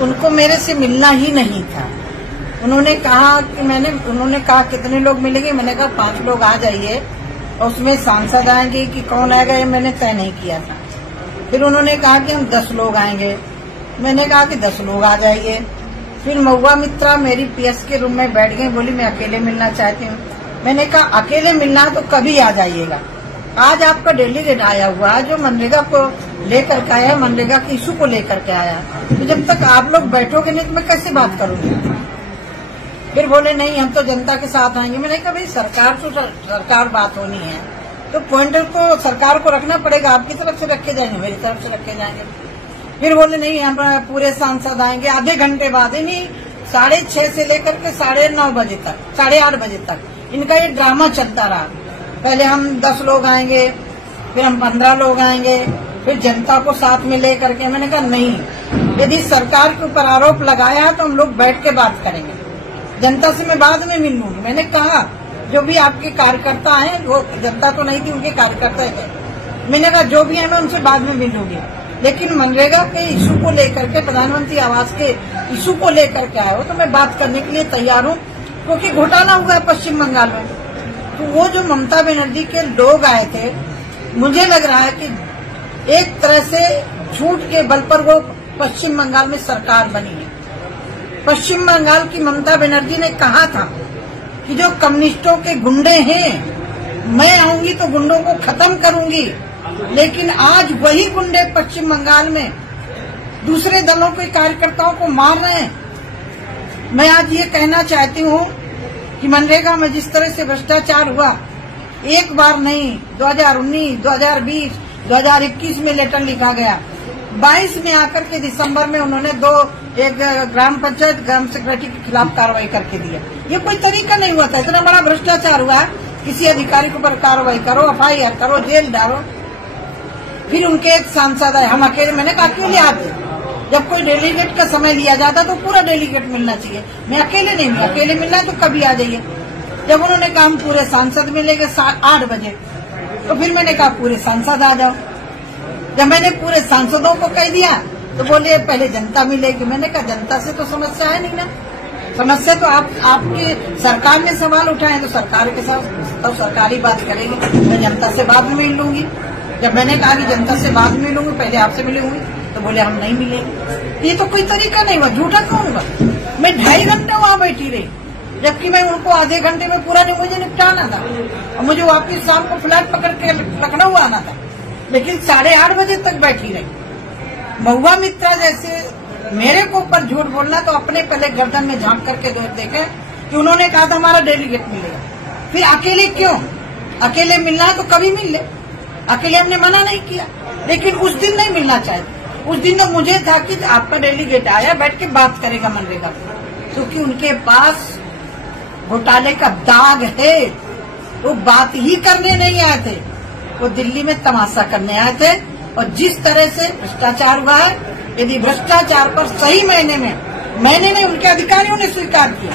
उनको मेरे से मिलना ही नहीं था। उन्होंने कहा कितने लोग मिलेंगे, मैंने कहा 5 लोग आ जाइए और उसमें सांसद आएंगे कि कौन आएगा ये मैंने तय नहीं किया था। फिर उन्होंने कहा कि हम 10 लोग आएंगे, मैंने कहा कि 10 लोग आ जाइए। फिर महुआ मित्रा मेरी पीएस के रूम में बैठ गई, बोली मैं अकेले मिलना चाहती हूँ। मैंने कहा अकेले मिलना तो कभी आ जाइएगा, आज आपका डेलीगेट आया हुआ है जो मनरेगा को लेकर के आया, मनरेगा के इशू को लेकर के आया, तो जब तक आप लोग बैठोगे नहीं तो मैं कैसे बात करूंगी। फिर बोले नहीं हम तो जनता के साथ आएंगे। मैंने कहा भाई सरकार बात होनी है तो पॉइंटर को सरकार को रखना पड़ेगा, आपकी तरफ से रखे जाएंगे, मेरी तरफ से रखे जाएंगे। फिर बोले नहीं हम पूरे सांसद आएंगे। आधे घंटे बाद ही नहीं 6:30 से लेकर के 9:30 बजे तक, 8:30 बजे तक इनका ये ड्रामा चलता रहा। पहले हम 10 लोग आएंगे, फिर हम 15 लोग आएंगे, फिर जनता को साथ में लेकर के। मैंने कहा नहीं, यदि सरकार के ऊपर आरोप लगाया तो हम लोग बैठ के बात करेंगे, जनता से मैं बाद में मिल लूंगी। मैंने कहा जो भी आपके कार्यकर्ता हैं, वो जनता तो नहीं थी, उनके कार्यकर्ता थे, मैंने कहा जो भी है मैं उनसे बाद में मिल लूंगी, लेकिन मनरेगा के इशू को लेकर के, प्रधानमंत्री आवास के इशू को लेकर के आए हो तो मैं बात करने के लिए तैयार हूँ, क्योंकि घोटाला हुआ है पश्चिम बंगाल में। तो वो जो ममता बनर्जी के लोग आए थे, मुझे लग रहा है कि एक तरह से झूठ के बल पर वो पश्चिम बंगाल में सरकार बनी है। पश्चिम बंगाल की ममता बनर्जी ने कहा था कि जो कम्युनिस्टों के गुंडे हैं मैं आऊंगी तो गुंडों को खत्म करूंगी, लेकिन आज वही गुंडे पश्चिम बंगाल में दूसरे दलों के कार्यकर्ताओं को मार रहे हैं। मैं आज ये कहना चाहती हूँ कि मनरेगा में जिस तरह से भ्रष्टाचार हुआ, एक बार नहीं, 2019, 2020, 2021 में लेटर लिखा गया, 22 में आकर के दिसंबर में उन्होंने एक ग्राम पंचायत ग्राम सेक्रेटरी के खिलाफ कार्रवाई करके दिया। ये कोई तरीका नहीं हुआ था, इतना बड़ा भ्रष्टाचार हुआ, किसी अधिकारी के ऊपर कार्रवाई करो, FIR करो, जेल डालो। फिर उनके एक सांसद आए, हम अकेले, मैंने कहा क्यों ले आते, जब कोई डेलीगेट का समय लिया जाता तो पूरा डेलीगेट मिलना चाहिए, मैं अकेले नहीं, मैं अकेले मिलना है तो कभी आ जाइए। जब उन्होंने कहा हम पूरे सांसद मिलेंगे 8 बजे, तो फिर मैंने कहा पूरे सांसद आ जाओ। जब मैंने पूरे सांसदों को कह दिया तो बोले पहले जनता मिलेगी। मैंने कहा जनता से तो समस्या है नहीं ना, समस्या तो आपकी सरकार ने सवाल उठाए तो सरकार के साथ तो सरकारी बात करेगी, मैं जनता से बाद में मिल लूंगी। जब मैंने कहा कि जनता से बाद में मिलूंगी, पहले आपसे मिलूंगी, तो बोले हम नहीं मिलेंगे। ये तो कोई तरीका नहीं हुआ, झूठा क्यों हुआ। मैं 2.5 घंटे वहाँ बैठी रही, जबकि मैं उनको आधे घंटे में पूरा नहीं मुझे निपटाना था और मुझे वापिस शाम को फ्लैट पकड़ के लखनऊ आना था, लेकिन 8:30 बजे तक बैठी रही। महुआ मित्रा जैसे मेरे को ऊपर झूठ बोलना, तो अपने पहले गर्दन में झांक करके देखे कि उन्होंने कहा था हमारा डेलीगेट मिलेगा। फिर अकेले क्यों, अकेले मिलना है तो कभी मिल ले, अकेले हमने मना नहीं किया, लेकिन उस दिन नहीं मिलना चाहिए। उस दिन तो मुझे था कि आपका डेलीगेट आया, बैठ के बात करेगा मनरेगा, क्योंकि उनके पास घोटाले का दाग है। वो बात ही करने नहीं आए थे, वो दिल्ली में तमाशा करने आए थे। और जिस तरह से भ्रष्टाचार हुआ है, यदि भ्रष्टाचार पर सही मायने में, मैंने नहीं उनके अधिकारियों ने स्वीकार किया,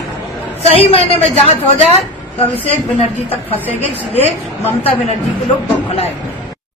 सही मायने में जांच हो जाए तो अभिषेक बनर्जी तक फंसेंगे। इसलिए ममता बनर्जी के लोग बौखलाए।